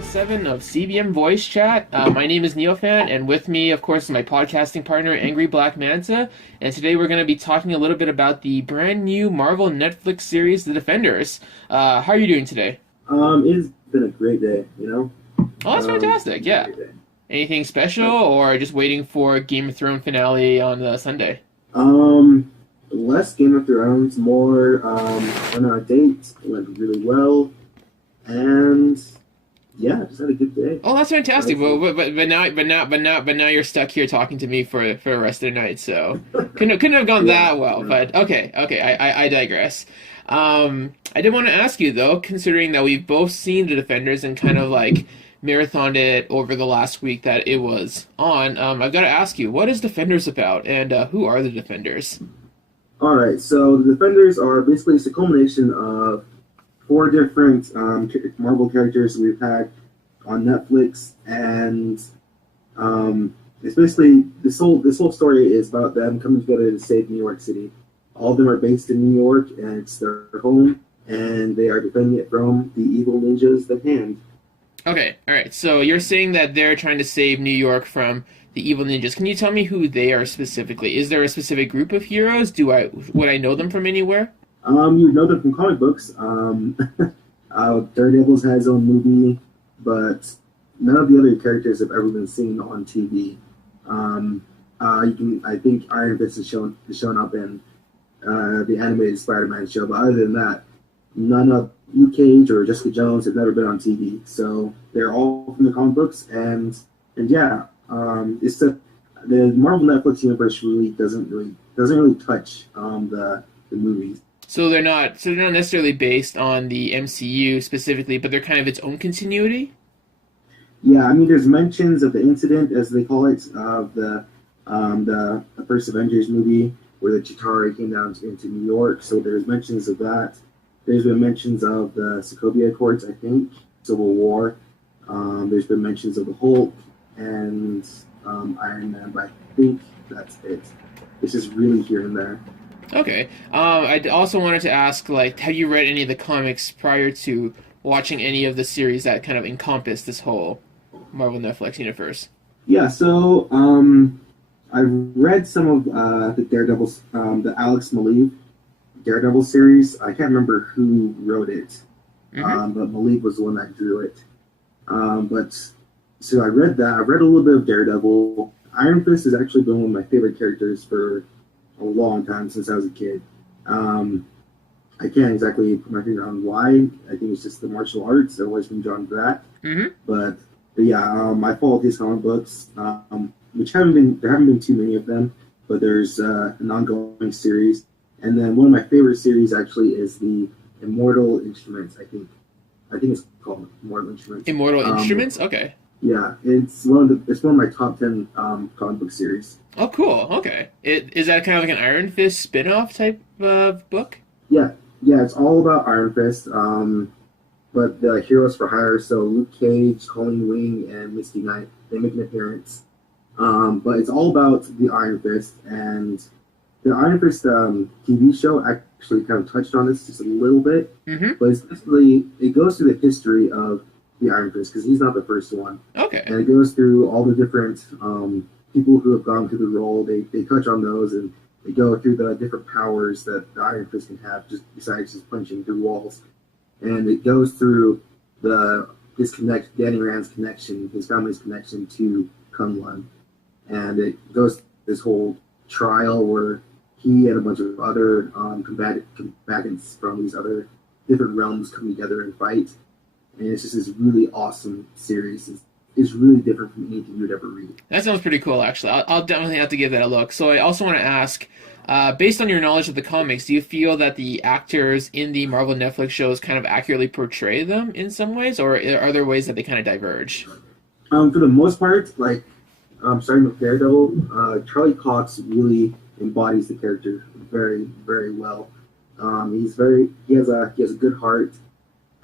episode 7 of CBM Voice Chat. My name is Neophant, and with me, of course, is my podcasting partner, AngryBlackManta. And today we're going to be talking a little bit about the brand new Marvel Netflix series, The Defenders. How are you doing today? It's been a great day, you know? Oh, that's fantastic, yeah. Anything special, or just waiting for Game of Thrones finale on Sunday? Less Game of Thrones, more, went on a date, it went really well, and yeah, just had a good day. Oh, that's fantastic. Well, but now you're stuck here talking to me for the rest of the night. So couldn't have gone Yeah, that well. yeah. But okay. I digress. I did want to ask you though, considering that we've both seen The Defenders and kind of like marathoned it over the last week that it was on. I've got to ask you, what is Defenders about, and who are the Defenders? Alright, so the Defenders are basically it's a culmination of four different Marvel characters we've had on Netflix, and it's basically this whole story is about them coming together to save New York City. All of them are based in New York, and it's their home, and they are defending it from the evil ninjas at hand. Okay, all right. So you're saying that they're trying to save New York from the evil ninjas. Can you tell me who they are specifically? Is there a specific group of heroes? Would I know them from anywhere? You know them from comic books. Daredevil's had his own movie, but none of the other characters have ever been seen on TV. I think Iron Fist has shown up in the animated Spider-Man show, but other than that, none of Luke Cage or Jessica Jones have never been on TV. So they're all from the comic books, and yeah, the Marvel Netflix universe doesn't really touch the movies. So they're not necessarily based on the MCU specifically, but they're kind of its own continuity. Yeah, I mean, there's mentions of the incident, as they call it, of the first Avengers movie where the Chitauri came down into New York. So there's mentions of that. There's been mentions of the Sokovia Accords, I think, Civil War. There's been mentions of the Hulk and Iron Man, but I think that's it. It's just really here and there. Okay. I also wanted to ask, like, have you read any of the comics prior to watching any of the series that kind of encompass this whole Marvel Netflix universe? Yeah, so I read some of the Daredevil's, the Alex Maleev Daredevil series. I can't remember who wrote it, Mm-hmm. but Maleev was the one that drew it. But so I read that. I read a little bit of Daredevil. Iron Fist has actually been one of my favorite characters for a long time since I was a kid. I can't exactly put my finger on why. I think it's just the martial arts. I've always been drawn to that. Mm-hmm. But yeah, I followed his comic books, which there haven't been too many of them, but there's an ongoing series. And then one of my favorite series actually is the Immortal Instruments. I think it's called Immortal Instruments. Immortal Instruments? Okay. Yeah, it's one of my top 10 comic book series. Oh, cool. Okay. Is that kind of like an Iron Fist spin-off type of book? Yeah, yeah, it's all about Iron Fist. But the heroes for hire, so Luke Cage, Colleen Wing, and Misty Knight, they make an appearance. But it's all about the Iron Fist, and the Iron Fist TV show actually kind of touched on this just a little bit. Mm-hmm. But it's basically, it goes through the history of the Iron Fist, because he's not the first one. Okay. And it goes through all the different people who have gone through the role. They touch on those, and they go through the different powers that the Iron Fist can have, just besides just punching through walls. And it goes through Danny Rand's connection, his family's connection to Kunlun. And it goes this whole trial where he and a bunch of other combatants from these other different realms come together and fight. And it's just this really awesome series. It's really different from anything you'd ever read. That sounds pretty cool, actually. I'll definitely have to give that a look. So I also want to ask, based on your knowledge of the comics, do you feel that the actors in the Marvel Netflix shows kind of accurately portray them in some ways, or are there ways that they kind of diverge? For the most part, like starting with Daredevil, Charlie Cox really embodies the character very, very well. He has a good heart,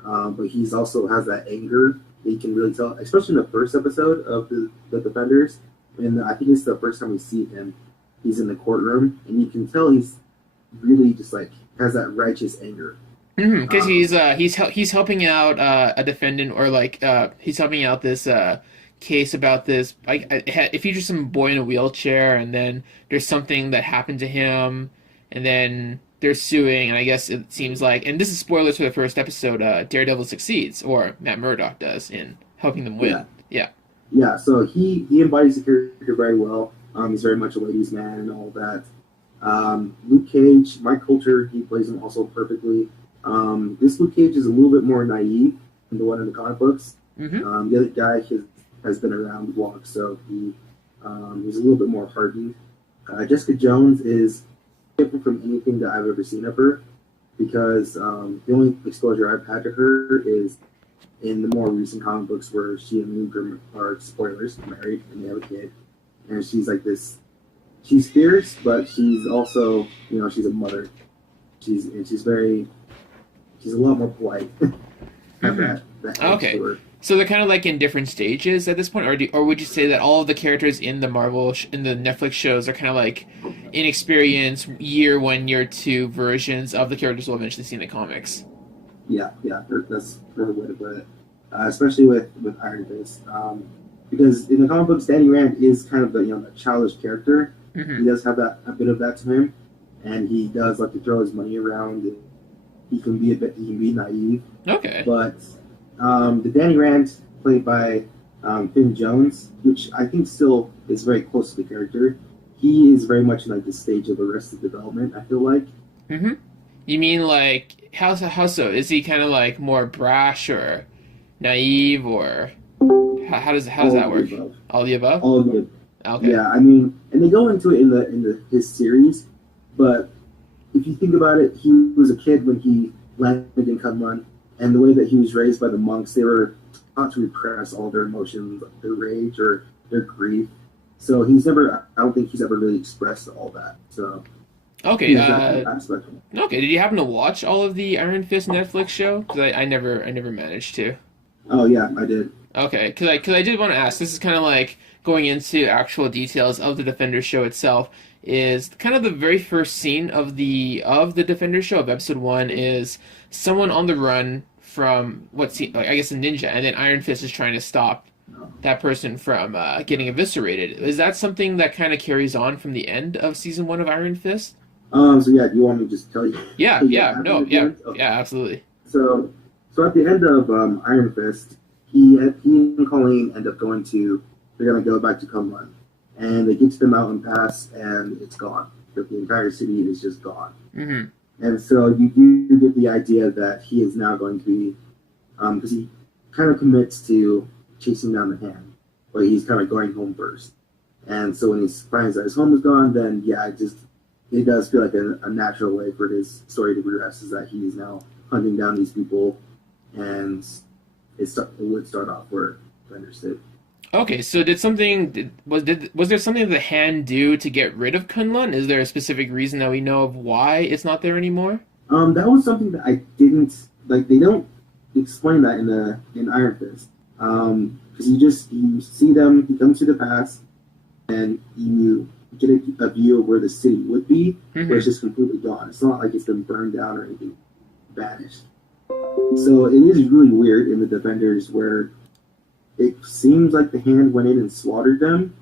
but he's also has that anger. You can really tell, especially in the first episode of the Defenders, and I think it's the first time we see him. He's in the courtroom, and you can tell he's really just like has that righteous anger. Because Um, he's helping out a defendant, or like he's helping out this case about this. It features some boy in a wheelchair, and then there's something that happened to him, and then they're suing. And I guess it seems like, and this is spoilers for the first episode. Daredevil succeeds, or Matt Murdock does, in helping them yeah, win. Yeah. yeah. So he embodies the character very well. He's very much a ladies' man and all that. Luke Cage, Mike Coulter, he plays him also perfectly. This Luke Cage is a little bit more naive than the one in the comic books. Mm-hmm. The other guy has been around the block, so he's a little bit more hardened. Jessica Jones is different from anything that I've ever seen of her because the only exposure I've had to her is in the more recent comic books where she and Luke are spoilers, married and they have a kid, and she's like this. She's fierce, but she's also, she's a mother. She's a lot more polite. Have Mm-hmm. that edge Okay. to her. So they're kind of like in different stages at this point, or would you say that all of the characters in the in the Netflix shows are kind of like inexperienced year one, year two versions of the characters we'll eventually see in the comics? Yeah, yeah, that's her way to put it. Especially with Iron Fist, because in the comic books, Danny Rand is kind of the childish character. Hmm. He does have a bit of that to him, and he does like to throw his money around. And he can be naive, Okay. but the Danny Rand played by Finn Jones, which I think still is very close to the character. He is very much in like the stage of Arrested Development. I feel like Hmm. You mean like how so? Is he kind of like more brash or naive, or how does all of that the work? above, All the above? all of the Okay. yeah. I mean, and they go into it in the his series, but if you think about it, he was a kid when he landed in Kunlun, and the way that he was raised by the monks, they were taught to repress all their emotions, their rage or their grief. So I don't think he's ever really expressed all that. So he Okay. has that kind of aspect. Okay. Did you happen to watch all of the Iron Fist Netflix show? Because I never managed to. Oh yeah, I did. Okay, because I did want to ask. This is kind of like going into actual details of the Defender show itself. Is kind of the very first scene of the Defender show of episode one is someone on the run from like, I guess a ninja, and then Iron Fist is trying to stop that person from getting eviscerated. Is that something that kind of carries on from the end of season one of Iron Fist? So yeah, do you want me to just Yeah, tell you what yeah, happened no, at the yeah, end? Okay. yeah, absolutely. So at the end of Iron Fist, he and Colleen end up they're gonna go back to Kunlun, and they get to the mountain pass, and it's gone. The entire city is just gone. Hmm. And so you do get the idea that he is now going to be, because he kind of commits to chasing down the hand, but he's kind of going home first. And so when he finds that his home is gone, then yeah, it does feel like a natural way for his story to progress is that he's now hunting down these people, and it would start off where Benders did. Okay, so was there something the hand do to get rid of Kunlun? Is there a specific reason that we know of why it's not there anymore? That was something that I didn't like. They don't explain that in Iron Fist. Because you see them. He comes to the past, and you get a view of where the city would be, where Hmm. it's just completely gone. It's not like it's been burned down or anything, vanished. So it is really weird in the Defenders where it seems like the hand went in and slaughtered them,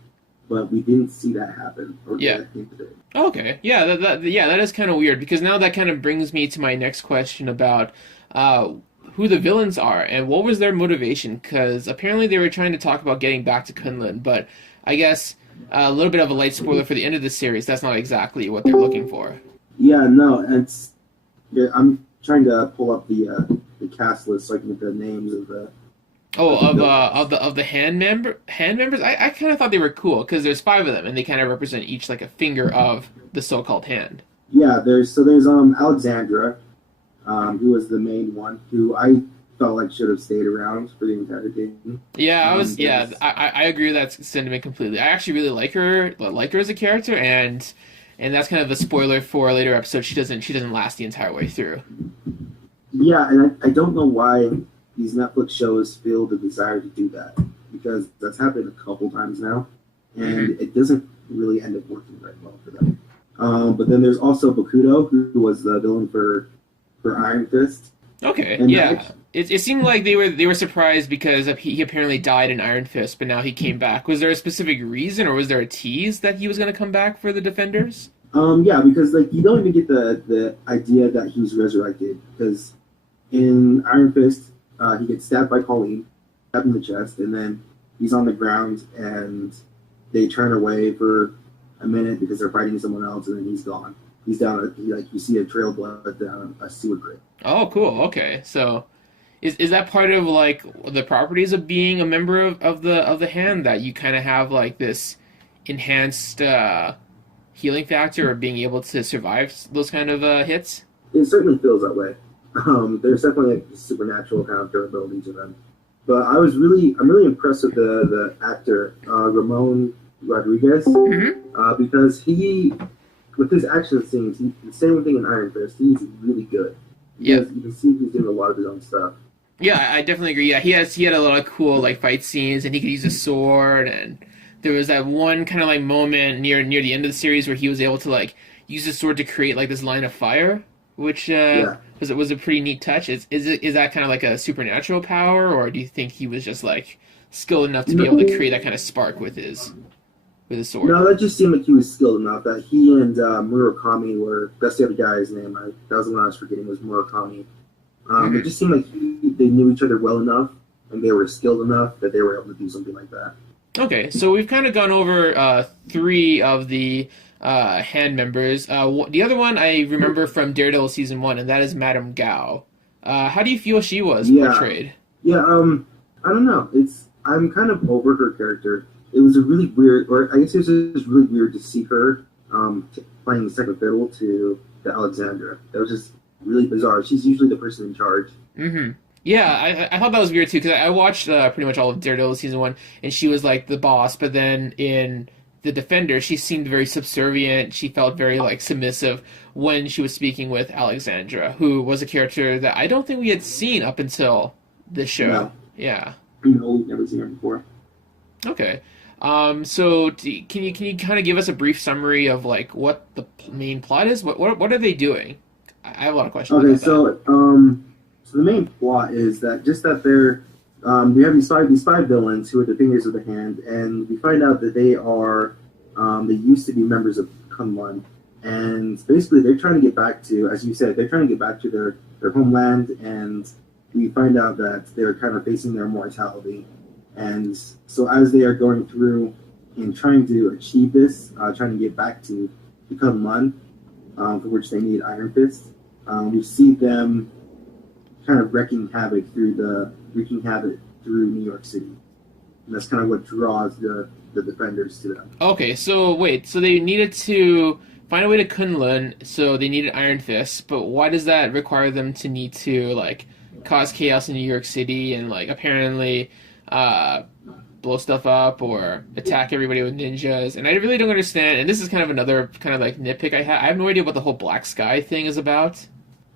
but we didn't see that happen or Yeah. get a hint of it. Okay. Yeah, that is kind of weird because now that kind of brings me to my next question about uh, who the villains are and what was their motivation. Because apparently they were trying to talk about getting back to Kunlun, but I guess a little bit of a light spoiler for the end of the series. That's not exactly what they're looking for. Yeah, no, I'm trying to pull up the cast list so I can get the names Oh, of the villains. of the hand members. I kind of thought they were cool because there's five of them and they kind of represent each like a finger of the so-called hand. Yeah, there's Alexandra, who was the main one, who I felt like should have stayed around for the entire thing. Yeah, There's I agree with that sentiment completely. I actually really like her as a character, and that's kind of a spoiler for a later episode. She doesn't last the entire way through. Yeah, and I don't know why these Netflix shows feel the desire to do that because that's happened a couple times now, Hmm. and it doesn't really end up working very well for them. But then there's also Bakudo, who was the villain for for Iron Fist. Okay, And yeah. It seemed like they were surprised because he apparently died in Iron Fist, but now he came back. Was there a specific reason, or was there a tease that he was going to come back for the Defenders? yeah, because like you don't even get the idea that he was resurrected because in Iron Fist he gets stabbed by Colleen, stabbed in the chest, and then he's on the ground and they turn away for a minute because they're fighting someone else, and then he's gone. He's down. Like you see a trail of blood down a sewer grate. Oh, cool. Okay, so is that part of like the properties of being a member of the hand that you kind of have like this enhanced healing factor or being able to survive those kind of hits? It certainly feels that way. There's definitely a supernatural kind of durability to them. But I'm really impressed with the actor Ramon Rodriguez because with his action scenes, the same thing in Iron Fist, he's really good. Yeah. You can see he's doing a lot of his own stuff. Yeah, I definitely agree. Yeah, he had a lot of cool like fight scenes, and he could use a sword. And there was that one kind of like moment near the end of the series where he was able to like use his sword to create like this line of fire, which Yeah. was a pretty neat touch. Is that kind of like a supernatural power, or do you think he was just like skilled enough to be able to create that kind of spark with his sword? No, that just seemed like he was skilled enough that he and Murakami were, that's the other guy's name. That was the one I was forgetting, was Murakami. It just seemed like they knew each other well enough and they were skilled enough that they were able to do something like that. Okay, so we've kind of gone over three of the hand members. The other one I remember from Daredevil season 1, and that is Madame Gao. How do you feel she was portrayed? Yeah, I don't know. I'm kind of over her character. It was a really weird, or I guess it was just really weird to see her playing the second fiddle to Alexandra. That was just really bizarre. She's usually the person in charge. Mm-hmm. Yeah, I thought that was weird too because I watched pretty much all of Daredevil season 1, and she was like the boss. But then in the Defender, she seemed very subservient. She felt very like submissive when she was speaking with Alexandra, who was a character that I don't think we had seen up until this show. No. Yeah. We've never seen her before. Okay. So can you kind of give us a brief summary of like what the main plot is? What are they doing? I have a lot of questions. Okay, about that. So the main plot is that just that they're we have these five villains who are the fingers of the hand, and we find out that they used to be members of Kunlun, and basically they're trying to get back to, as you said, they're trying to get back to their homeland, and we find out that they're kind of facing their mortality. And so as they are going through and trying to achieve this, trying to get back to Kunlun, for which they need Iron Fist, we see them kind of wreaking havoc through New York City. And that's kind of what draws the Defenders to them. Okay, so wait, so they needed to find a way to Kunlun, so they needed Iron Fist, but why does that require them to need to like cause chaos in New York City and like apparently blow stuff up or attack everybody with ninjas? And I really don't understand, and this is kind of another kind of like nitpick I have no idea what the whole Black Sky thing is about.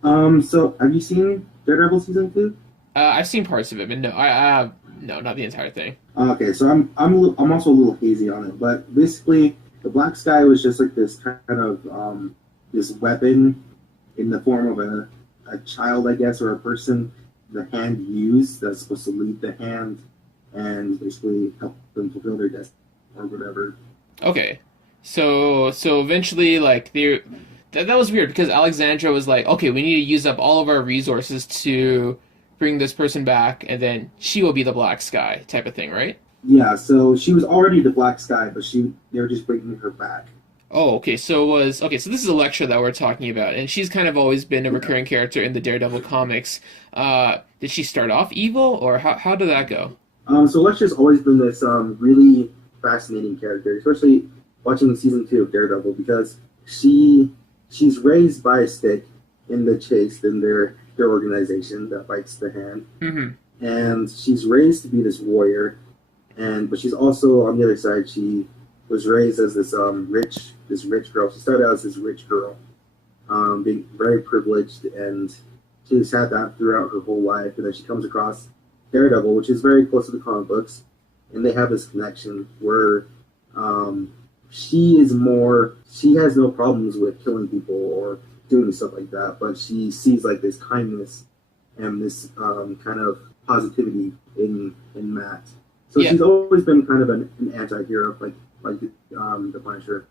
So have you seen Daredevil season 2? I've seen parts of it, but no, not the entire thing. Okay, so I'm also a little hazy on it, but basically the Black Sky was just like this kind of this weapon in the form of a child, I guess, or a person the hand used that's supposed to lead the hand and basically help them fulfill their destiny or whatever. Okay, so eventually, like that was weird because Alexandra was like, okay, we need to use up all of our resources to bring this person back, and then she will be the Black Sky type of thing, right? Yeah, so she was already the Black Sky, but they were just bringing her back. Oh, okay. So this is Elektra that we're talking about, and she's kind of always been a recurring character in the Daredevil comics. Did she start off evil, or how did that go? So Elektra's always been this really fascinating character, especially watching season 2 of Daredevil, because she's raised by a stick in the Chase, in their organization that fights the hand, and she's raised to be this warrior, but she's also on the other side. She was raised as this rich girl. She started out as this rich girl, being very privileged, and she's had that throughout her whole life. And then she comes across Daredevil, which is very close to the comic books, and they have this connection where she has no problems with killing people or doing stuff like that, but she sees like this kindness and this kind of positivity in Matt. So Yeah. she's always been kind of an anti-hero, like the Punisher.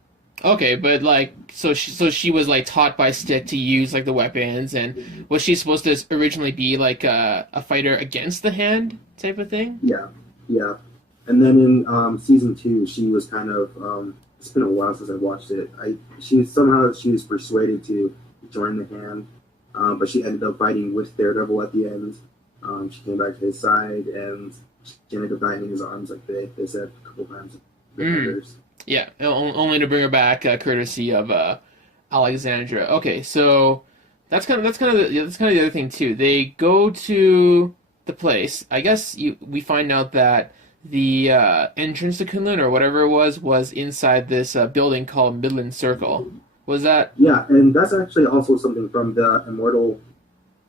Okay, but like, so she was like taught by Stick to use like the weapons, and was she supposed to originally be like a fighter against the Hand type of thing? Yeah, yeah. And then in season two, she was kind of it's been a while since I watched it. She was persuaded to join the Hand, but she ended up fighting with Daredevil at the end. She came back to his side, and she ended up dying in his arms, like they said a couple times. Mm. Yeah, only to bring her back, courtesy of Alexandra. Okay, so that's kind of the other thing too. They go to the place. I guess we find out that the entrance to Kunlun or whatever it was inside this building called Midland Circle. Was that? Yeah, and that's actually also something from the Immortal.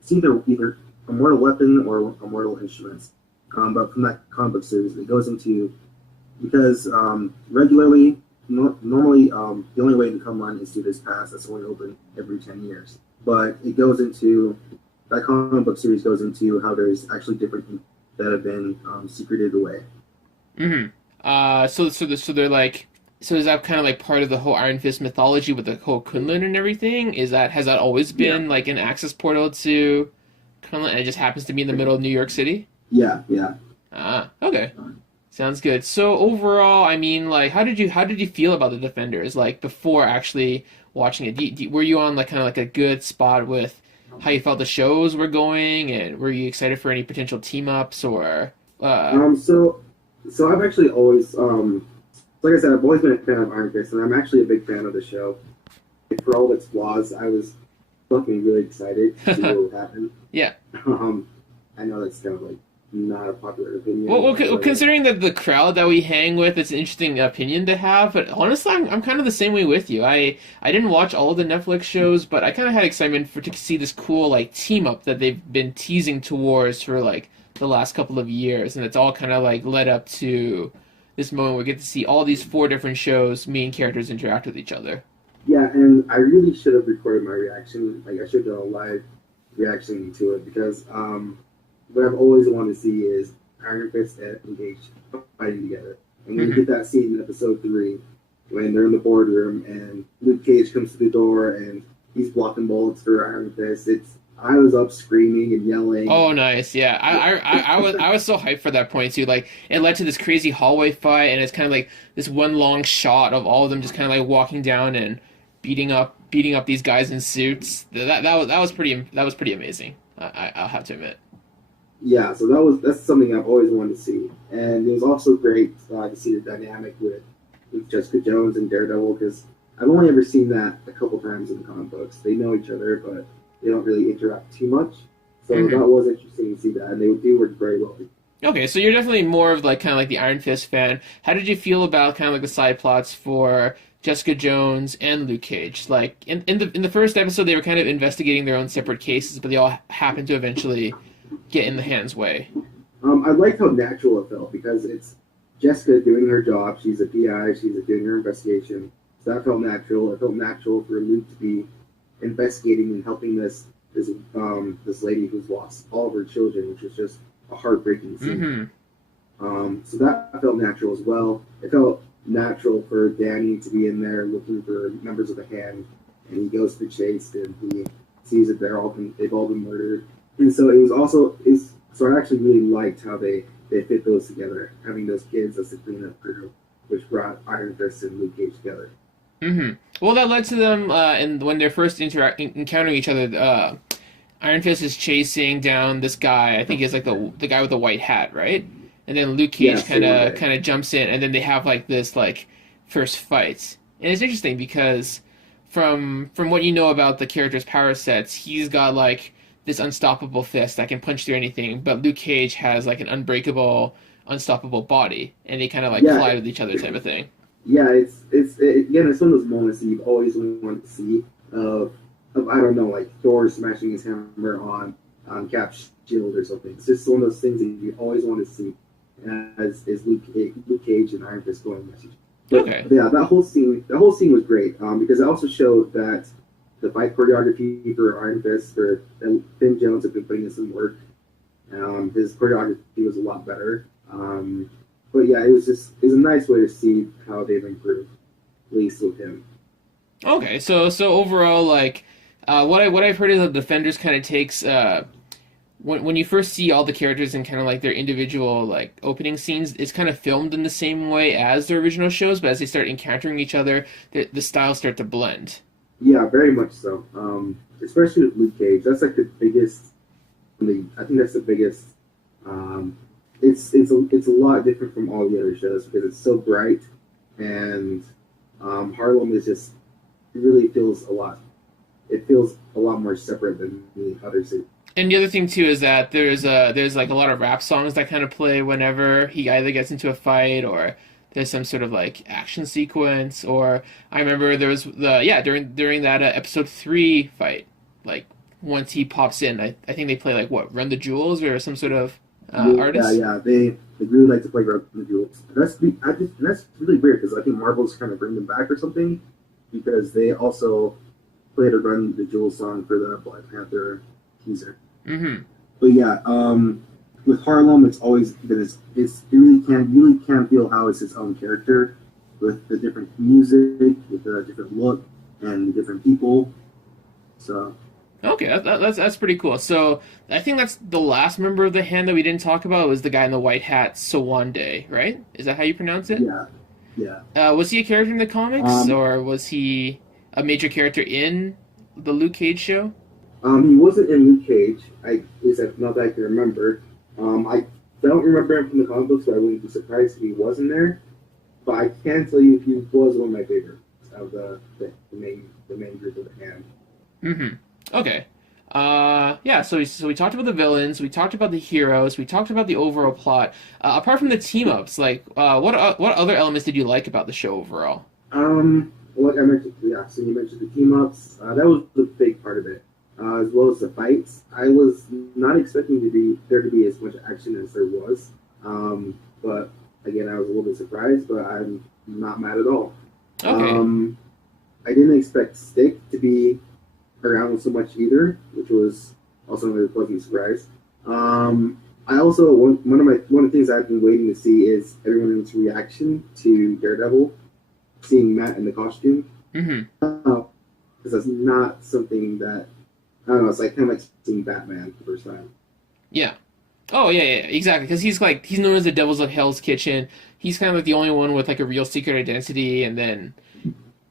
It's either Immortal Weapon or Immortal Instruments. But from that comic book series, it goes into because regularly, normally, the only way to come on is through this pass that's only open every 10 years. But it goes into that comic book series goes into how there's actually different things that have been secreted away. Mm-hmm. So they're like. So is that kind of like part of the whole Iron Fist mythology with the whole Kunlun and everything? Has that always Yeah, been like an access portal to Kunlun, and it just happens to be in the middle of New York City? yeah, yeah. Ah, okay. Sounds good. So overall, I mean, like, how did you feel about the Defenders? Like before actually watching it, were you on like kind of like a good spot with how you felt the shows were going, and were you excited for any potential team ups or? Um, so, so I've actually always, like I said, I've always been a fan of Iron Fist, and I'm actually a big fan of the show. For all its flaws, I was fucking really excited to see what would happen. Yeah. Um, I know that's kind of like not a popular Well, opinion, but considering that the crowd that we hang with, it's an interesting opinion to have. But honestly, I'm kind of the same way with you. I didn't watch all of the Netflix shows, but I kind of had excitement to see this cool like team up that they've been teasing towards for like the last couple of years, and it's all kind of like led up to this moment where we get to see all these four different shows, main characters interact with each other. yeah, and I really should have recorded my reaction. Like I should have done a live reaction to it because what I've always wanted to see is Iron Fist and Engage fighting together. And when you Hmm. get that scene in episode three, when they're in the boardroom and Luke Cage comes to the door and he's blocking bullets for Iron Fist, I was up screaming and yelling. Oh, nice. Yeah, I was so hyped for that point too. Like, it led to this crazy hallway fight, and it's kind of like this one long shot of all of them just kind of like walking down and beating up these guys in suits. That was pretty amazing. I'll have to admit. Yeah, so that's something I've always wanted to see, and it was also great to see the dynamic with Jessica Jones and Daredevil because I've only ever seen that a couple times in the comic books. They know each other, but they don't really interact too much. So Hmm. that was interesting to see that, and they do work very well. Okay, so you're definitely more of like kind of like the Iron Fist fan. How did you feel about kind of like the side plots for Jessica Jones and Luke Cage? Like in the first episode, they were kind of investigating their own separate cases, but they all happened to eventually get in the Hand's way. I liked how natural it felt because it's Jessica doing her job. She's a PI. She's doing her investigation. So that felt natural. It felt natural for Luke to be investigating and helping this lady who's lost all of her children, which was just a heartbreaking scene. Mm-hmm. So that felt natural as well. It felt natural for Danny to be in there looking for members of the Hand, and he goes to the chase and he sees that they've all been murdered. And so it was also is so I actually really liked how they fit those together, having those kids as the cleanup crew, which brought Iron Fist and Luke Cage together. Mm-hmm. Well, that led to them, and when they're first encountering each other, Iron Fist is chasing down this guy. I think he's like the guy with the white hat, right? And then Luke Cage Yes, the one guy. kind of jumps in, and then they have like this like first fight. And it's interesting because from what you know about the character's power sets, he's got like this unstoppable fist that can punch through anything, but Luke Cage has like an unbreakable, unstoppable body, and they kind of like Yeah, collide with each other type of thing. yeah, again, it's one of those moments that you've always wanted to see of I don't know, like Thor smashing his hammer on Cap's shield or something. It's just one of those things that you always want to see as is Luke Cage and Iron Fist going message. But Okay. yeah, that whole scene was great because it also showed that the fight choreography for Iron Fist for Finn Jones have been putting in some work. His choreography was a lot better. But yeah, it was a nice way to see how they've improved, at least with him. Okay, so overall, like, what I've heard is that Defenders kind of takes when you first see all the characters in kind of like their individual like opening scenes, it's kind of filmed in the same way as the original shows, but as they start encountering each other, the styles start to blend. Yeah, very much so. Especially with Luke Cage, that's like the biggest. I think that's the biggest. It's a lot different from all the other shows because it's so bright, and Harlem is just it really feels a lot. It feels a lot more separate than the other cities. And the other thing too is that there's like a lot of rap songs that kind of play whenever he either gets into a fight or there's some sort of like action sequence. Or I remember there was during that episode 3 fight, like once he pops in, I think they play like what, Run the Jewels or some sort of artist. Yeah. They really like to play Run the Jewels. That's really weird because I think Marvel's trying to bring them back or something because they also played a Run the Jewels song for the Black Panther teaser. Mm-hmm. But yeah, with Harlem, it's always been you really can feel how it's its own character with the different music, with the different look and the different people. So Okay, that's pretty cool. So I think that's the last member of the hand that we didn't talk about was the guy in the white hat, Sawande, right? Is that how you pronounce it? yeah. Was he a character in the comics, Um, or was he a major character in the Luke Cage show? He wasn't in Luke Cage. Not that I can remember. I don't remember him from the comic books, so I wouldn't be surprised if he wasn't there. But I can tell you he was one of my favorites of the main group of the hand. Mm-hmm. Okay. Yeah. So we talked about the villains. We talked about the heroes. We talked about the overall plot. Apart from the team ups, like what other elements did you like about the show overall? Like I mentioned, yeah. So you mentioned the team ups. That was the big part of it, as well as the fights. I was not expecting there to be as much action as there was. But again, I was a little bit surprised, but I'm not mad at all. Okay. I didn't expect Stick to be around so much either, which was also a pleasant surprise. I also one of the things I've been waiting to see is everyone's reaction to Daredevil, seeing Matt in the costume. Mm-hmm. Because that's not something that I don't know. It's like kind of like seeing Batman for the first time. Yeah. Oh yeah, exactly. Because he's known as the Devils of Hell's Kitchen. He's kind of like the only one with like a real secret identity, and then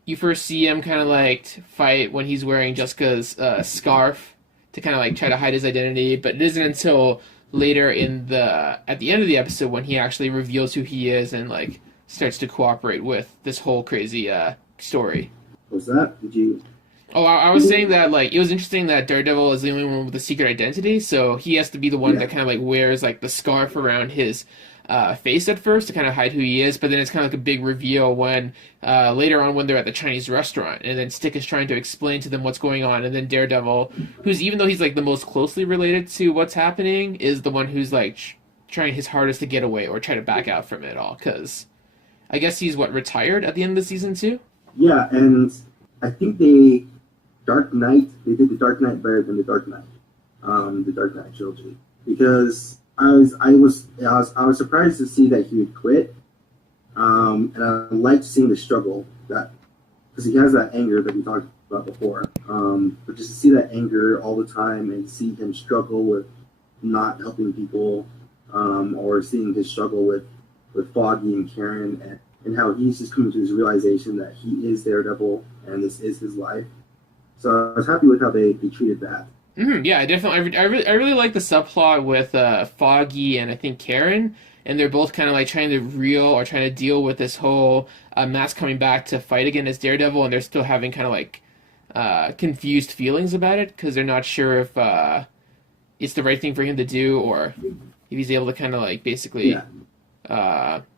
you first see him kind of like fight when he's wearing Jessica's scarf to kind of like try to hide his identity, but it isn't until later at the end of the episode when he actually reveals who he is and like starts to cooperate with this whole crazy story. What's that? Did you? Oh, I was saying that like it was interesting that Daredevil is the only one with a secret identity, so he has to be the one that kind of like wears like the scarf around his face at first to kind of hide who he is, but then it's kind of like a big reveal when later on when they're at the Chinese restaurant, and then Stick is trying to explain to them what's going on, and then Daredevil, who's even though he's like the most closely related to what's happening, is the one who's like trying his hardest to get away or try to back out from it all, because I guess he's retired at the end of the season too. Yeah, and I think Dark Knight. They did the Dark Knight better than the Dark Knight trilogy because I was surprised to see that he would quit, and I liked seeing the struggle that because he has that anger that we talked about before, but just to see that anger all the time and see him struggle with not helping people, or seeing his struggle with Foggy and Karen and how he's just coming to his realization that he is Daredevil and this is his life. So I was happy with how they treated that. Mm-hmm, yeah, definitely. I really like the subplot with Foggy and I think Karen, and they're both kind of like trying to deal with this whole Matt's coming back to fight again as Daredevil, and they're still having kind of like confused feelings about it because they're not sure if it's the right thing for him to do or if he's able to kind of like basically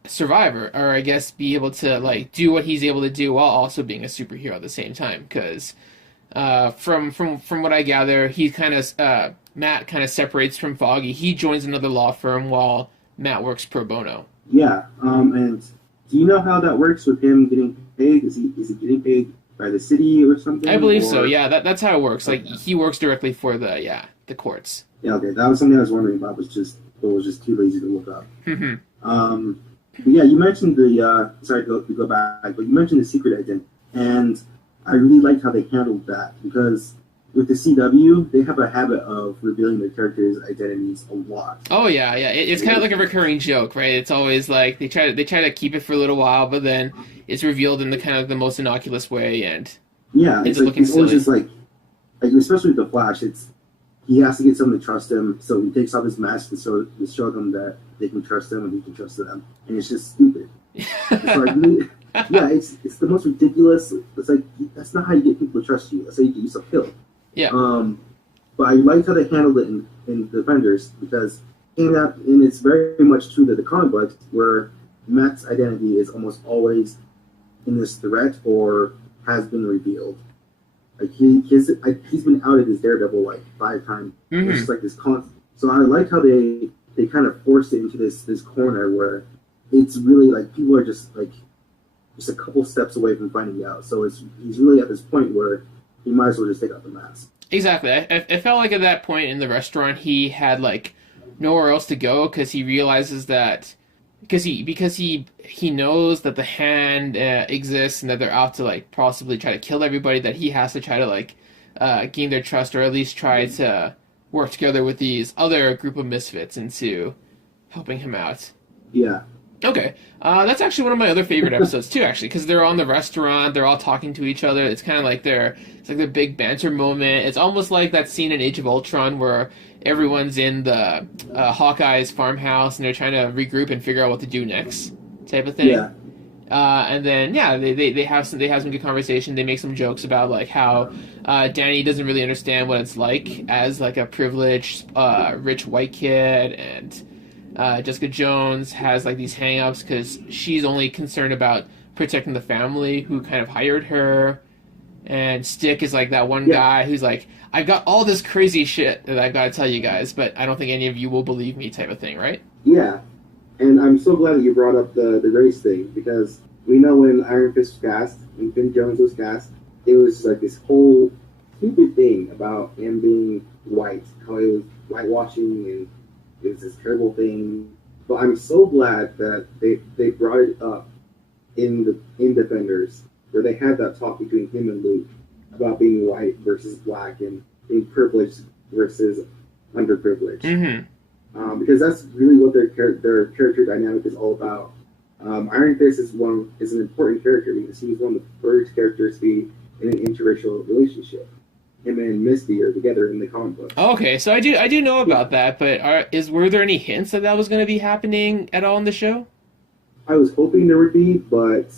survive or I guess be able to like do what he's able to do while also being a superhero at the same time because. From what I gather, he kind of Matt kind of separates from Foggy. He joins another law firm while Matt works pro bono. Yeah. And do you know how that works with him getting paid? Is he getting paid by the city or something? I believe so. Or Yeah, that's how it works. Like okay. he works directly for the courts. Yeah, okay. That was something I was wondering about. Was just too lazy to look up. Um, but yeah, you mentioned the sorry to go back, but you mentioned the secret agent, and I really liked how they handled that because with the CW, they have a habit of revealing their characters' identities a lot. Oh yeah, yeah. It's kind of like a recurring joke, right? It's always like they try to keep it for a little while, but then it's revealed in the kind of the most innocuous way, and Yeah, it's it's like looking it's always silly. just like especially with the Flash, it's he has to get someone to trust him, so he takes off his mask to show them that they can trust him and he can trust them, and it's just stupid. So I really, yeah, it's the most ridiculous. It's like that's not how you get people to trust you. That's how you get yourself killed. Yeah. But I liked how they handled it in Defenders because and it's very much true that the comic books where Matt's identity is almost always in this threat or has been revealed. Like he's been outed as Daredevil like 5 times. It's hmm just like this constant. So I like how they kind of forced it into this corner where it's really like people are just a couple steps away from finding out. So he's really at this point where he might as well just take out the mask. Exactly. I felt like at that point in the restaurant he had like nowhere else to go because he realizes that because he knows that the hand exists and that they're out to like possibly try to kill everybody, that he has to try to like gain their trust or at least try to work together with these other group of misfits into helping him out. Yeah, Okay, that's actually one of my other favorite episodes too. Actually, because they're on the restaurant, they're all talking to each other. It's kind of like it's like their big banter moment. It's almost like that scene in Age of Ultron where everyone's in the Hawkeye's farmhouse and they're trying to regroup and figure out what to do next, type of thing. yeah, And then yeah, they have some good conversation. They make some jokes about like how Danny doesn't really understand what it's like as like a privileged rich white kid, and Jessica Jones has like these hang-ups because she's only concerned about protecting the family who kind of hired her. And Stick is like that one yeah, guy who's like, I've got all this crazy shit that I've got to tell you guys, but I don't think any of you will believe me, type of thing, right? yeah. And I'm so glad that you brought up the race thing because we know when Iron Fist was cast, when Finn Jones was cast, it was like this whole stupid thing about him being white, how it was whitewashing and it was this terrible thing. But I'm so glad that they brought it up in Defenders where they had that talk between him and Luke about being white versus black and being privileged versus underprivileged. Mm-hmm. Because that's really what their character dynamic is all about. Iron Fist is an important character because he's one of the first characters to be in an interracial relationship. Him and Misty are together in the comic book. Okay, so I do know about that, but were there any hints that was going to be happening at all in the show? I was hoping there would be, but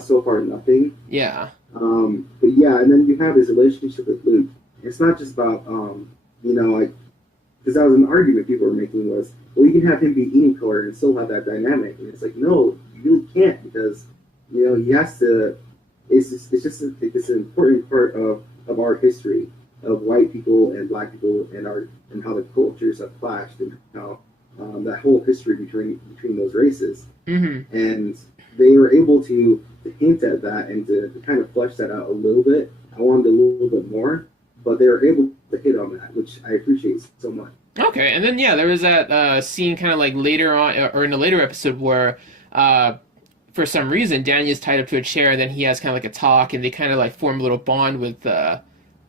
so far nothing. Yeah. But yeah, and then you have his relationship with Luke. It's not just about like because that was an argument people were making was, well, you can have him be any color and still have that dynamic, and it's like, no, you really can't because he has to. It's an important part of our history of white people and black people and how the cultures have clashed and how that whole history between those races. Mm-hmm. And they were able to hint at that and to kind of flesh that out a little bit. I wanted a little bit more, but they were able to hit on that, which I appreciate so much. Okay, and then yeah, there was that scene kind of like later on, or in a later episode where, for some reason, Danny is tied up to a chair, and then he has kind of like a talk, and they kind of like form a little bond with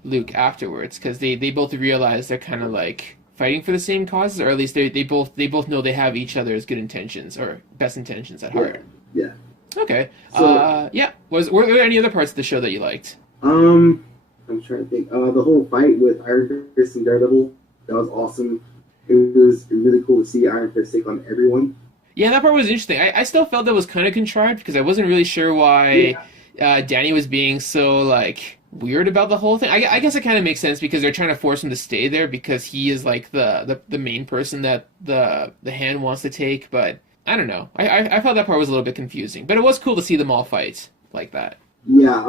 Luke afterwards because they both realize they're kind of like fighting for the same causes, or at least they both know they have each other's good intentions or best intentions at heart. Yeah. Okay. So, yeah. Were there any other parts of the show that you liked? I'm trying to think. The whole fight with Iron Fist and Daredevil, that was awesome. It was really cool to see Iron Fist take on everyone. Yeah, that part was interesting. I still felt that was kind of contrived because I wasn't really sure why Danny was being so like weird about the whole thing. I guess it kind of makes sense because they're trying to force him to stay there because he is like the main person that the hand wants to take. But I don't know. I felt that part was a little bit confusing. But it was cool to see them all fight like that. Yeah.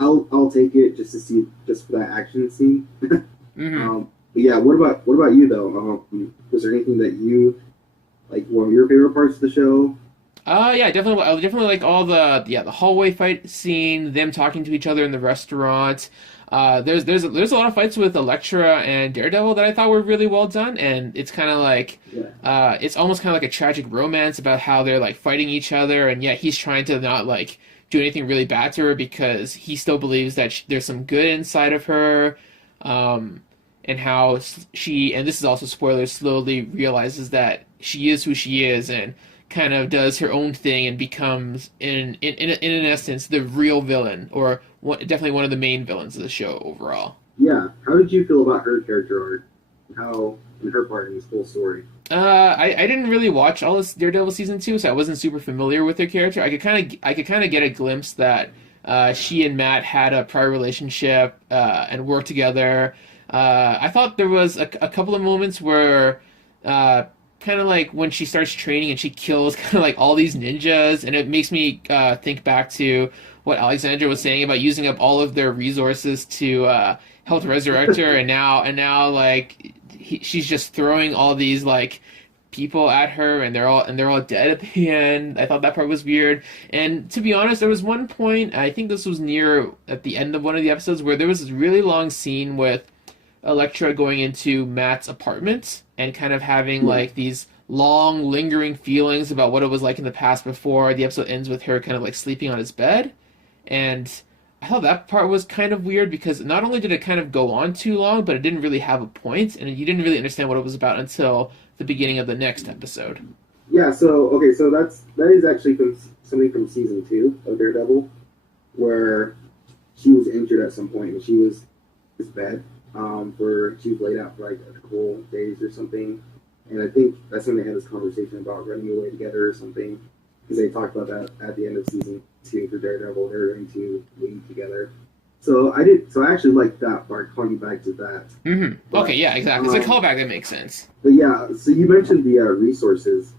I'll take it just for that action scene. Mm-hmm. But yeah. What about you though? Was there anything that you like? One of your favorite parts of the show? Yeah, definitely. I definitely like all the hallway fight scene, them talking to each other in the restaurant. There's a lot of fights with Elektra and Daredevil that I thought were really well done, and it's kind of like, Yeah, it's almost kind of like a tragic romance about how they're like fighting each other, and yet he's trying to not like do anything really bad to her because he still believes that there's some good inside of her, and how she, and this is also spoilers, slowly realizes that she is who she is and kind of does her own thing and becomes in an essence the real villain, or definitely one of the main villains of the show overall. yeah. How did you feel about her character arc? How and her part in this whole story? I didn't really watch all this Daredevil season 2, so I wasn't super familiar with her character. I could kind of get a glimpse that she and Matt had a prior relationship and worked together. I thought there was a couple of moments where kind of like when she starts training and she kills kind of like all these ninjas, and it makes me think back to what Alexandra was saying about using up all of their resources to help resurrect her, and now like she's just throwing all these like people at her, and they're all dead at the end. I thought that part was weird. And to be honest, there was one point, I think this was near at the end of one of the episodes, where there was this really long scene with Elektra going into Matt's apartment and kind of having Yeah, like these long lingering feelings about what it was like in the past before the episode ends with her kind of like sleeping on his bed. And I thought that part was kind of weird because not only did it kind of go on too long, but it didn't really have a point, and you didn't really understand what it was about until the beginning of the next episode. yeah. So okay, so that is actually from something from season 2 of Daredevil, where she was injured at some point and she was in his bed for she was laid out for like a couple days or something, and I think that's when they had this conversation about running away together or something, because they talked about that at the end of season 2 for Daredevil. They were going to leave together. So I did. So I actually liked that part, calling back to that. Okay, But yeah, exactly. It's a callback that makes sense. but yeah. So you mentioned the resources,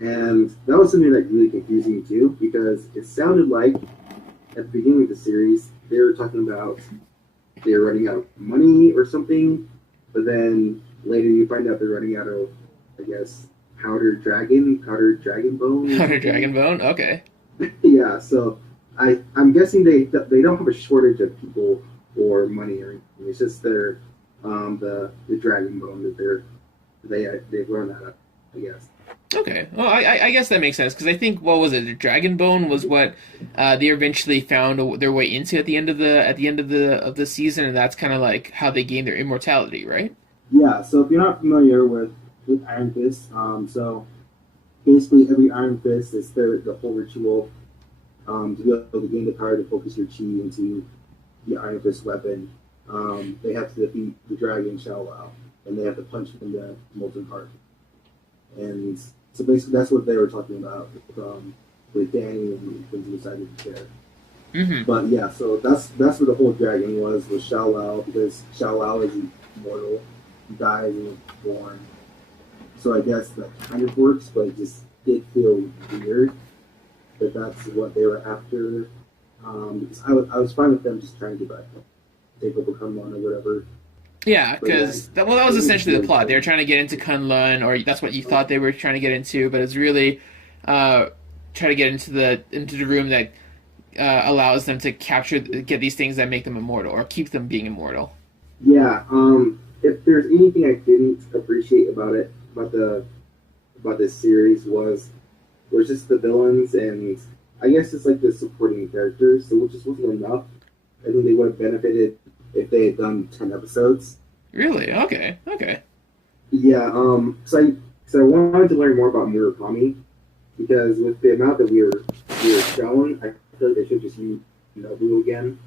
and that was something that really confused me too, because it sounded like at the beginning of the series they were talking about they're running out of money or something, but then later you find out they're running out of, I guess, powdered dragon bone or Hunter something. Dragonbone. Okay. Yeah, so I'm guessing they don't have a shortage of people or money or anything. It's just their the dragon bone that they've run out of, I guess. Okay. Well, I guess that makes sense because I think what was it? The Dragon Bone was what they eventually found their way into at the end of the season, and that's kind of like how they gained their immortality, right? Yeah, so if you're not familiar with Iron Fist, so basically every Iron Fist is the whole ritual to be able to gain the power to focus your chi into the Iron Fist weapon. They have to defeat the dragon Shao Lao, and they have to punch him in the molten heart. And so basically that's what they were talking about with Danny and things inside of the chair. Mm-hmm. But yeah, so that's what the whole dragon was Shao Lao, because Shao Lao is immortal. He dies and is born. So I guess that kind of works, but it just did feel weird that that's what they were after. Because I was fine with them just trying to like, take over Kunlun or whatever. Yeah, But yeah, because that was it essentially the didn't plot. feel They were trying to get into Kunlun, or that's what you thought they were trying to get into, but it's really uh, try to get into the room that allows them to get these things that make them immortal or keep them being immortal. yeah. If there's anything I didn't appreciate about it, about this series was just the villains and I guess it's like the supporting characters, so it just wasn't enough. I think they would have benefited if they had done 10 episodes. Really? Okay. Okay. Yeah. So I wanted to learn more about Murakami because with the amount that we were shown, I feel like they should just use Nobu again.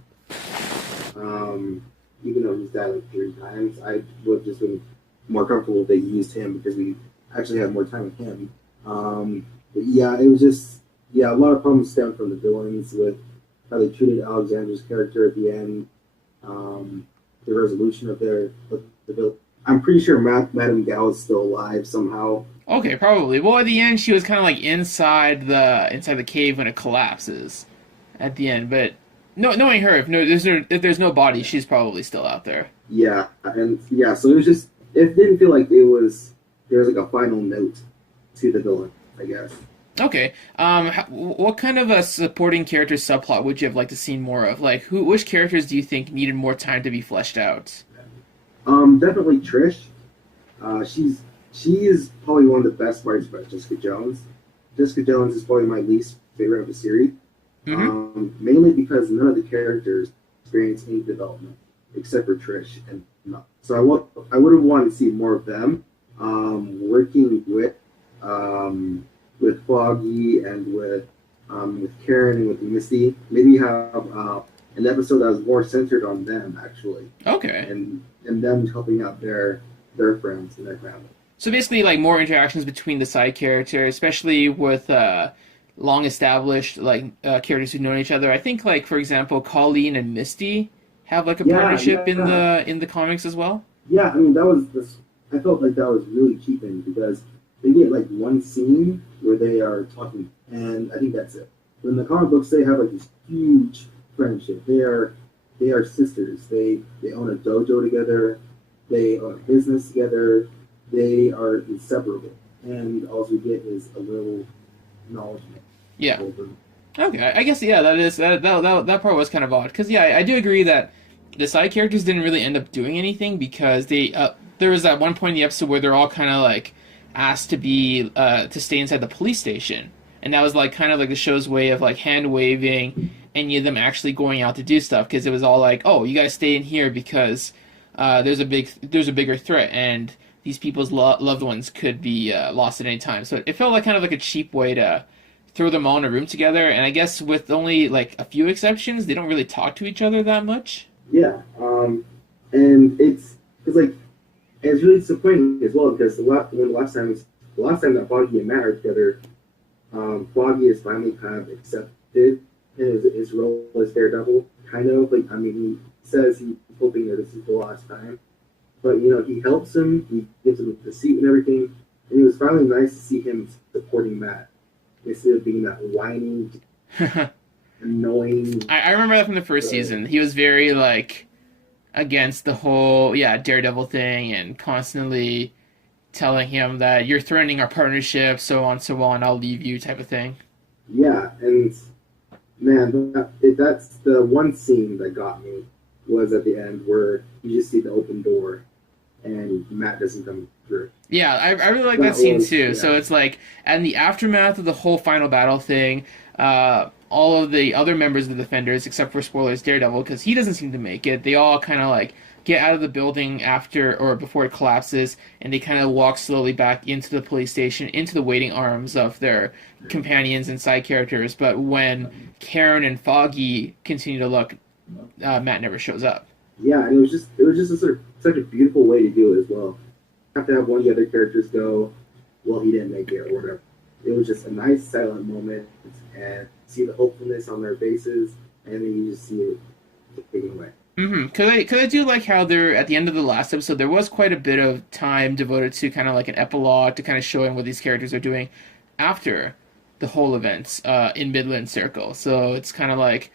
Even though he's died like 3 times, I would have just been more comfortable if they used him because we actually had more time with him. But yeah, it was just a lot of problems stemmed from the villains with how they treated Alexander's character at the end, the resolution of the villain. I'm pretty sure Madame Gao is still alive somehow. Okay, probably. Well, at the end, she was kind of like inside the cave when it collapses at the end. But no, knowing her, if there's no body, she's probably still out there. Yeah, and yeah, so it didn't feel like there was like a final note to the villain, I guess. Okay. What kind of a supporting character subplot would you have liked to see more of? Like, which characters do you think needed more time to be fleshed out? Definitely Trish. She is probably one of the best parts about Jessica Jones. Jessica Jones is probably my least favorite of the series, Mm-hmm. mainly because none of the characters experience any development except for Trish and no. So I would have wanted to see more of them working with Foggy and with Karen and with Misty. Maybe have an episode that was more centered on them actually, Okay. and them helping out their friends and their family. So basically, like more interactions between the side characters, especially with long established characters who've known each other. I think, like for example, Colleen and Misty have like a Yeah, partnership yeah, in the comics as well. yeah. I mean, that was this. I felt like that was really cheapened because they get like one scene where they are talking, and I think that's it. But in the comic books, they have like this huge friendship. They are sisters. They own a dojo together. They own a business together. They are inseparable, and all we get is a little acknowledgement Yeah. over. Okay. I guess yeah. That is that part was kind of odd because yeah, I do agree that the side characters didn't really end up doing anything because they there was that one point in the episode where they're all kind of like asked to be to stay inside the police station, and that was like kind of like the show's way of like hand waving any of them actually going out to do stuff because it was all like, oh, you guys stay in here because there's a bigger threat and these people's loved ones could be lost at any time. So it felt like kind of like a cheap way to throw them all in a room together. And I guess with only like a few exceptions, they don't really talk to each other that much. Yeah, and it's like it's really disappointing as well because the last time that Foggy and Matt are together, Foggy is finally kind of accepted his role as Daredevil. Kind of like I mean he says he's hoping that this is the last time, but he helps him, he gives him the suit and everything, and it was finally nice to see him supporting Matt instead of being that whining, I annoying. remember that from the first Uh, season. He was very like against the whole Daredevil thing and constantly telling him that you're threatening our partnership, so on, I'll leave you type of thing. yeah, and man, that's the one scene that got me was at the end where you just see the open door and Matt doesn't come through. Yeah, I really like that That scene was too. yeah, So it's like, and the aftermath of the whole final battle thing, all of the other members of the Defenders, except for spoilers, Daredevil, because he doesn't seem to make it, they all kind of like get out of the building after or before it collapses, and they kind of walk slowly back into the police station, into the waiting arms of their companions and side characters. But when Karen and Foggy continue to look, Matt never shows up. yeah, and it was just such a beautiful way to do it as well. You have to have one of the other characters go, well, he didn't make it or whatever. It was just a nice silent moment and see the hopefulness on their faces, and then you just see it taken away. Mm-hmm. Cause I do like how there at the end of the last episode there was quite a bit of time devoted to kind of like an epilogue to kind of showing what these characters are doing after the whole events in Midland Circle. So it's kind of like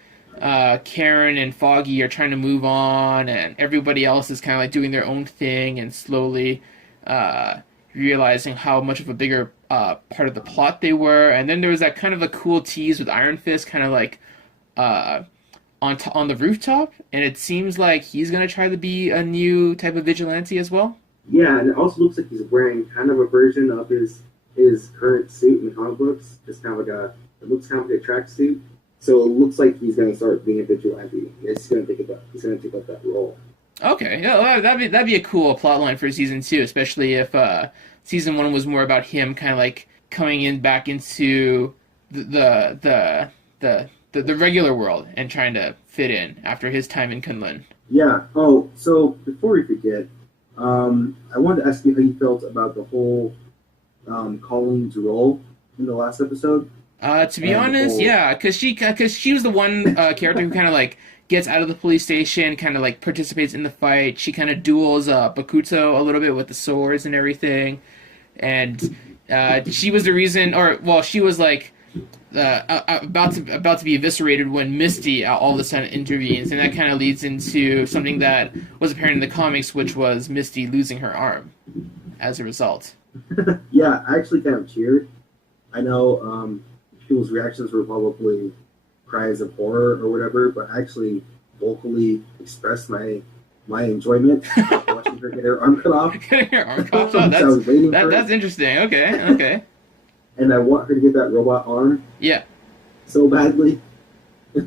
Karen and Foggy are trying to move on, and everybody else is kind of like doing their own thing and slowly uh, realizing how much of a bigger part of the plot they were. And then there was that kind of a cool tease with Iron Fist, kind of like. Uh, on the rooftop, and it seems like he's gonna try to be a new type of vigilante as well. Yeah, and it also looks like he's wearing kind of a version of his current suit in the comic books. Just kind of like it looks kind of like a tracksuit. So it looks like he's gonna start being a vigilante. He's gonna take up that role. Okay, yeah, well, that'd be a cool plot line for season two, especially if season one was more about him kind of like coming in back into the the the the regular world and trying to fit in after his time in Kunlun. Yeah. Oh, so before we forget, I wanted to ask you how you felt about the whole Colleen's role in the last episode To be and the honest, whole. yeah, because she was the one character who kind of like gets out of the police station, kind of like participates in the fight. She kind of duels Bakuto a little bit with the swords and everything, and she was the reason, or well, she was like about to be eviscerated when Misty all of a sudden intervenes, and that kind of leads into something that was apparent in the comics, which was Misty losing her arm as a result. Yeah, I actually kind of cheered I know people's reactions were probably cries of horror or whatever, but I actually vocally expressed my enjoyment watching her get her arm cut off. Getting your arm chopped off. Which I was waiting for That's it, interesting. Okay, okay. and I want her to get that robot arm Yeah. so badly.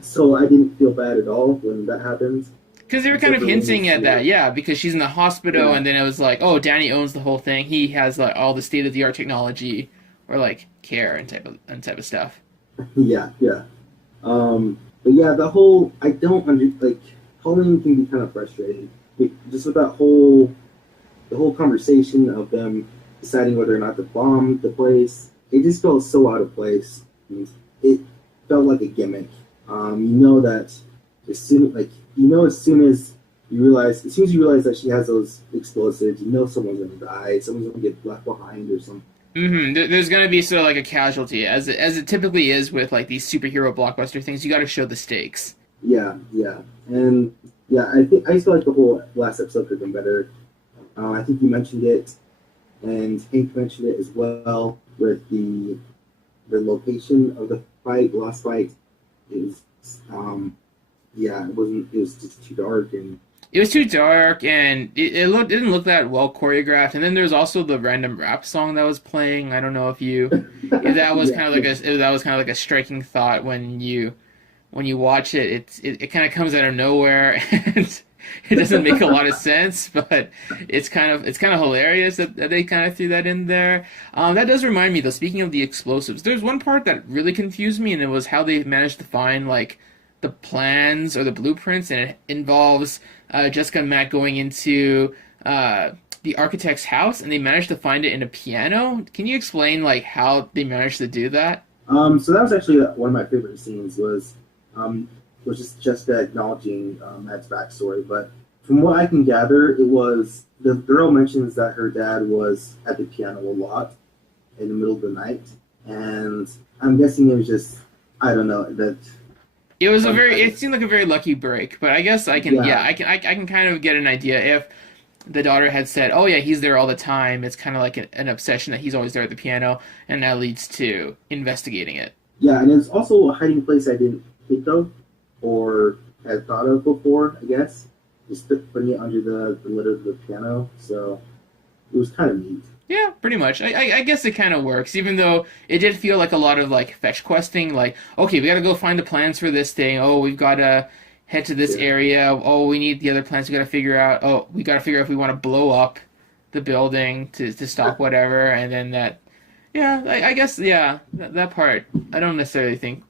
So I didn't feel bad at all when that happened. Because they were kind Except of for when you hinting at see that, it. yeah, because she's in the hospital, Yeah, and then it was like, oh, Danny owns the whole thing. He has like all the state of the art technology, or like care and type of stuff. yeah, yeah. But yeah, the whole I don't under like Halloween can be kind of frustrating. Just with that whole the whole conversation of them deciding whether or not to bomb the place, it just felt so out of place. And it felt like a gimmick. You know that as soon like as soon as as soon as you realize that she has those explosives, you know someone's gonna die, someone's gonna get left behind or something. There's gonna be sort of like a casualty, as it typically is with like these superhero blockbuster things. You got to show the stakes. Yeah, yeah, and yeah, I think I just feel like the whole last episode could have been better. I think you mentioned it, and Hank mentioned it as well with the location of the fight, the last fight is yeah, it wasn't it was just too dark and It was too dark, and it didn't look that well choreographed. And then there's also the random rap song that was playing. I don't know if that was yeah, kind of like yeah, a if that was kind of like a striking thought when you watch it. It kind of comes out of nowhere, and it doesn't make a lot of sense. But it's kind of hilarious that they kind of threw that in there. That does remind me though. Speaking of the explosives, there's one part that really confused me, and it was how they managed to find like the plans or the blueprints, and it involves Jessica and Matt going into the architect's house, and they managed to find it in a piano. Can you explain like how they managed to do that? So that was actually one of my favorite scenes um, was just acknowledging Matt's backstory. But from what I can gather, it was the girl mentions that her dad was at the piano a lot in the middle of the night, and I'm guessing it was just I don't know that It seemed like a very lucky break, but I guess yeah, I can kind of get an idea if the daughter had said, "Oh yeah, he's there all the time." It's kind of like an obsession that he's always there at the piano, and that leads to investigating it. yeah, and it's also a hiding place I didn't think of or had thought of before. I guess just putting it under the lid of the piano, so it was kind of neat. Yeah, pretty much. I guess it kind of works, even though it did feel like a lot of like fetch questing. Like, okay, we got to go find the plans for this thing. Oh, we've got to head to this Yeah, area. Oh, we need the other plans. We got to figure out. Oh, we got to figure out if we want to blow up the building to stop whatever. And then that, yeah, I guess yeah, that part I don't necessarily think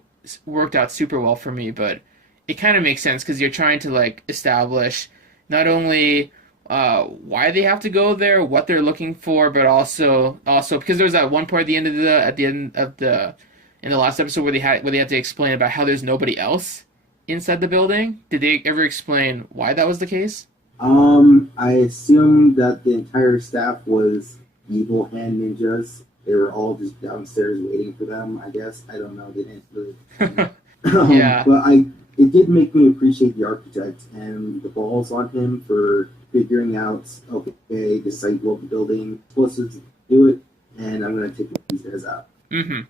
worked out super well for me, but it kind of makes sense because you're trying to like establish not only why they have to go there, what they're looking for, but also because there was that one part at the end of the in the last episode where they had to explain about how there's nobody else inside the building. Did they ever explain why that was the case? I assume that the entire staff was evil hand ninjas. They were all just downstairs waiting for them. I guess I don't know. They didn't really explain. Yeah. But it did make me appreciate the architect and the balls on him for figuring out. Okay, this is how you blow up the building. Supposed to do it, and I'm gonna take these guys out. Mm-hmm.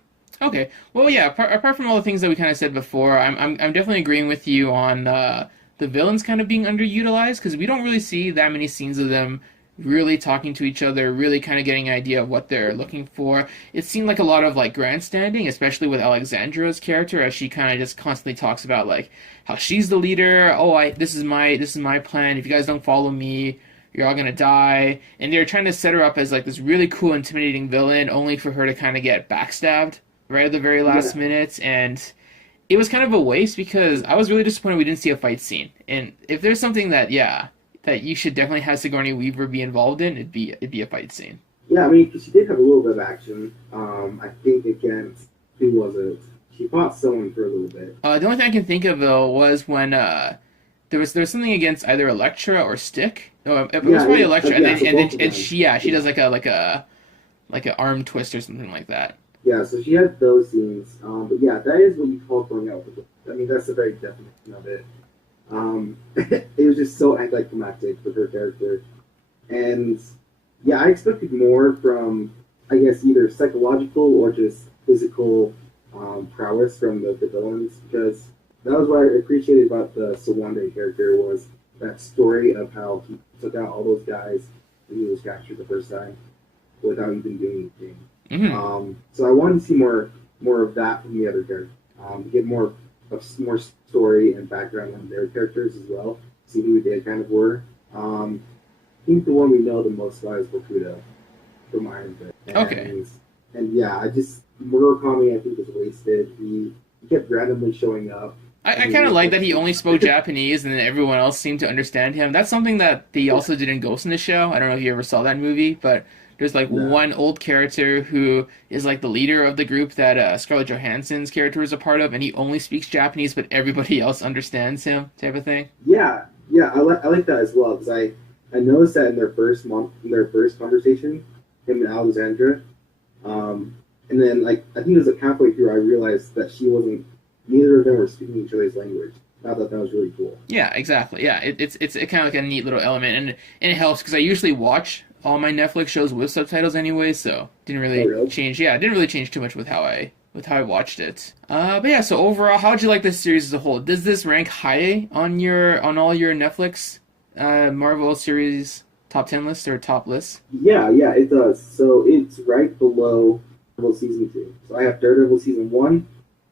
Okay. Well, yeah. Apart from all the things that we kind of said before, I'm definitely agreeing with you on the villains kind of being underutilized because we don't really see that many scenes of them really talking to each other, really kind of getting an idea of what they're looking for. It seemed like a lot of like grandstanding, especially with Alexandra's character, as she kind of just constantly talks about like how she's the leader. Oh, I this is my plan. If you guys don't follow me, you're all gonna die. And they're trying to set her up as like this really cool, intimidating villain, only for her to kind of get backstabbed right at the very last Yeah, minute. And it was kind of a waste because I was really disappointed we didn't see a fight scene. And if there's something that yeah that you should definitely have Sigourney Weaver be involved in, it'd be a fight scene. yeah. I mean, she did have a little bit of action. I think against who was it? She fought someone for a little bit. The only thing I can think of though was when there was something against either Elektra or Stick. No, it was Yeah, probably Elektra, yeah. So both of and them. she Yeah. does like a arm twist or something like that. Yeah, so she had those scenes. But yeah, that is what you call going out with the I mean, that's the very definition of it. It was just so anticlimactic with her character. And yeah, I expected more from, I guess, either psychological or just physical prowess from the villains, because that was what I appreciated about the Sawande character, was that story of how he took out all those guys when he was captured the first time without even doing anything. So I wanted to see more of that from the other characters, to get more story and background on their characters as well, see who they kind of were. I think the one we know the most about is Bakuto from Iron Fist. And yeah, Murakami I think was wasted. He kept randomly showing up. I kind of like that he only spoke Japanese and then everyone else seemed to understand him. That's something that they also did in Ghost in the Shell. I don't know if you ever saw that movie, but there's like one old character who is like the leader of the group that Scarlett Johansson's character is a part of, and he only speaks Japanese, but everybody else understands him, type of thing. Yeah, I like that as well, because I noticed that in their first conversation, him and Alexandra, and then like I think it was like halfway through I realized that neither of them were speaking each other's language. I thought that was really cool. Yeah, exactly. Yeah, it's kind of like a neat little element, and it helps because I usually watch all my Netflix shows with subtitles anyway, so didn't really change. Yeah, it didn't really change too much with how I watched it. But yeah, so overall, how'd you like this series as a whole? Does this rank high on all your Netflix Marvel series top 10 lists or top lists? Yeah, it does. So it's right below Daredevil season 2. So I have Daredevil season 1,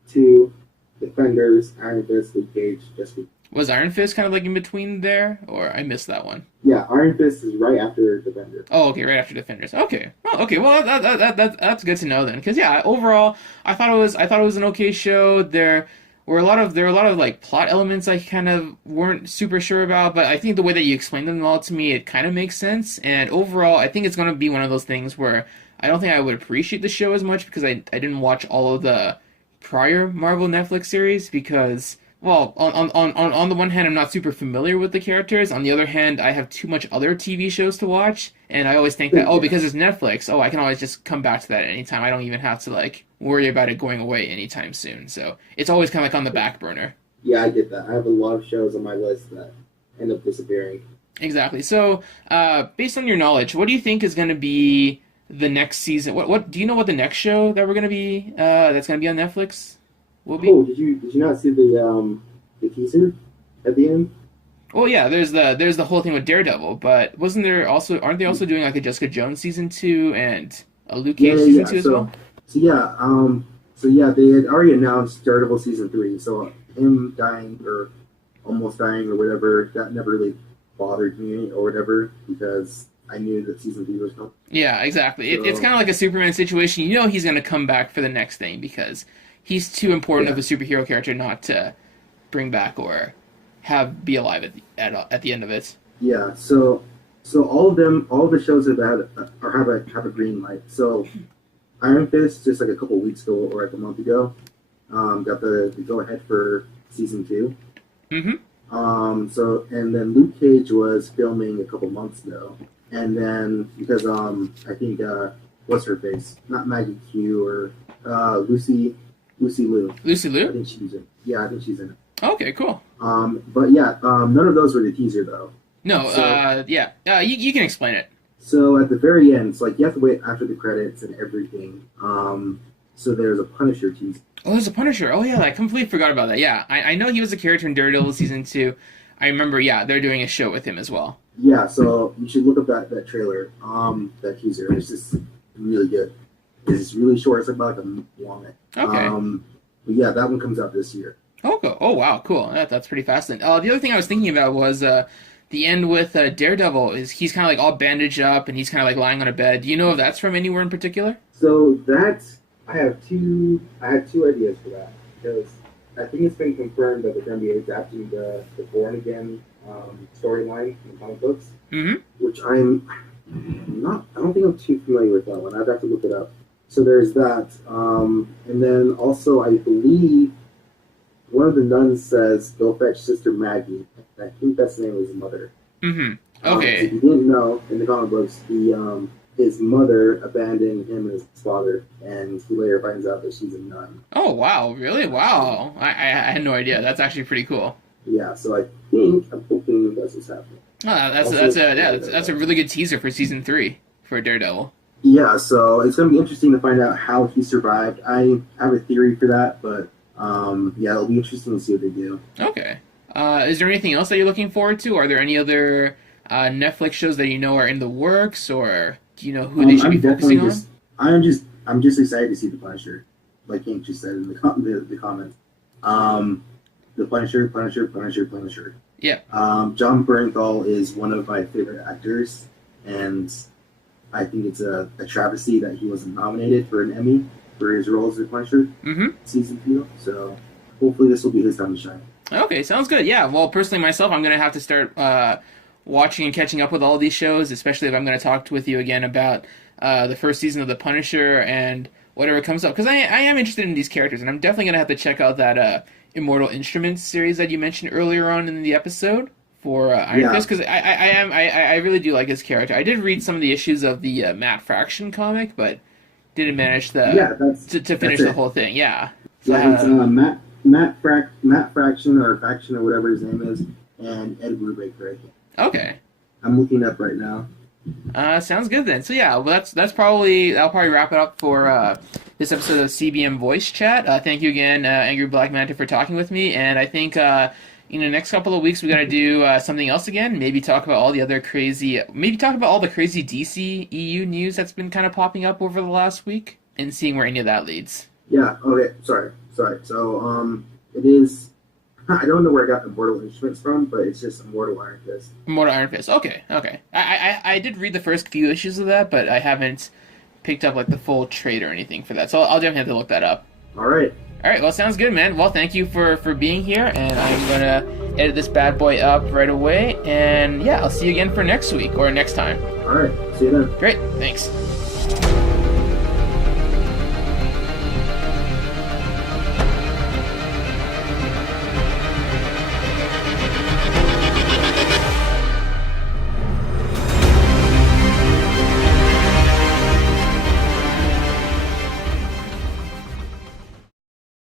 2, Defenders, Iron Fist, Luke Cage, Jessica. Was Iron Fist kind of like in between there, or I missed that one? Yeah, Iron Fist is right after Defenders. Oh, okay, right after Defenders. Okay, well, that's good to know then, because yeah, overall, I thought it was an okay show. There were a lot of like plot elements I kind of weren't super sure about, but I think the way that you explained them all to me, it kind of makes sense. And overall, I think it's gonna be one of those things where I don't think I would appreciate the show as much because I didn't watch all of the prior Marvel Netflix series because, well, on the one hand, I'm not super familiar with the characters. On the other hand, I have too much other TV shows to watch, and I always think that, because it's Netflix, I can always just come back to that at any time. I don't even have to, like, worry about it going away anytime soon. So it's always kind of like on the back burner. Yeah, I get that. I have a lot of shows on my list that end up disappearing. Exactly. So, based on your knowledge, what do you think is going to be the next season? What do you know what the next show that we're going to be, that's going to be on Netflix will be? Oh, did you not see the teaser at the end? Well, yeah, there's the whole thing with Daredevil, but aren't they also doing like a Jessica Jones season 2 and a Luke Cage season 2 as well? So they had already announced Daredevil season 3. So him dying or almost dying or whatever, that never really bothered me or whatever because I knew that season 3 was coming. Yeah, exactly. So, it's kind of like a Superman situation. You know he's going to come back for the next thing because he's too important of a superhero character not to bring back or be alive at the end of it. Yeah. So all of the shows have a green light. So Iron Fist just like a couple weeks ago or like a month ago, got the go ahead for season 2. Mm-hmm. So and then Luke Cage was filming a couple months ago, and then because I think what's her face? Not Maggie Q or Lucy Liu. Lucy Liu? I think she's in. Yeah, I think she's in it. Okay, cool. But yeah, none of those were the teaser though. No, you can explain it. So at the very end, it's like you have to wait after the credits and everything. So there's a Punisher teaser. Oh, there's a Punisher. Oh yeah, I completely forgot about that. Yeah, I know he was a character in Daredevil season 2. I remember. Yeah, they're doing a show with him as well. Yeah, so you should look up that trailer, that teaser. It's just really good. It's really short. It's about like a long. Okay. But yeah, that one comes out this year. Oh wow, cool. That's pretty fascinating. The other thing I was thinking about was the end with Daredevil. He's kind of like all bandaged up and he's kind of like lying on a bed. Do you know if that's from anywhere in particular? So I had two ideas for that because I think it's been confirmed that they're going to be adapting the Born Again storyline in comic books. Mm-hmm. Which I don't think I'm too familiar with that one. I'd have to look it up. So there's that, and then also I believe one of the nuns says, "Go fetch Sister Maggie." I think that's the name of his mother. Mm-hmm. Okay. If you didn't know, in the comic books, his mother abandoned him and his father, and he later finds out that she's a nun. Oh wow! Really? Wow! I had no idea. That's actually pretty cool. Yeah. So I'm hoping that's what's happening. Oh, that's a really good teaser for season 3 for Daredevil. Yeah, so it's going to be interesting to find out how he survived. I have a theory for that, but yeah, it'll be interesting to see what they do. Okay. Is there anything else that you're looking forward to? Are there any other Netflix shows that you know are in the works, or do you know who they should be I'm definitely focusing on? just I'm just excited to see the Punisher, like Hank just said in the comments. The Punisher. Yeah. John Bernthal is one of my favorite actors, and I think it's a travesty that he wasn't nominated for an Emmy for his role as the Punisher Mm-hmm. season 2. So hopefully this will be his time to shine. Okay, sounds good. Yeah. Well, personally, myself, I'm gonna have to start watching and catching up with all these shows, especially if I'm gonna talk with you again about the first season of The Punisher and whatever comes up, because I am interested in these characters, and I'm definitely gonna have to check out that Immortal Instruments series that you mentioned earlier on in the episode for Iron Yeah, Fist, because I really do like his character. I did read some of the issues of the Matt Fraction comic, but didn't manage yeah, to that's finish the it. whole thing. Yeah. So, Yeah, it's Matt Fraction or Faction or whatever his name is, and Ed Brubaker. I think. okay. I'm looking up right now. Sounds good then. So yeah, well that's probably that'll probably wrap it up for this episode of CBM Voice Chat. Thank you again, Angry Black Manta, for talking with me. And I think in the next couple of weeks we got to do something else again. Maybe talk about all the other crazy, maybe talk about all the crazy DC EU news that's been kind of popping up over the last week, and seeing where any of that leads. Yeah. Okay. Sorry. So it is. I don't know where I got Immortal Instruments from, but it's just Immortal Iron Fist. Mortal Iron Fist. Okay, okay. I did read the first few issues of that, but I haven't picked up like the full trade or anything for that. So I'll definitely have to look that up. All right. All right, well, sounds good, man. Well, thank you for being here, and I'm gonna edit this bad boy up right away. And yeah, I'll see you again for next week or next time. All right. See you then. Great, thanks.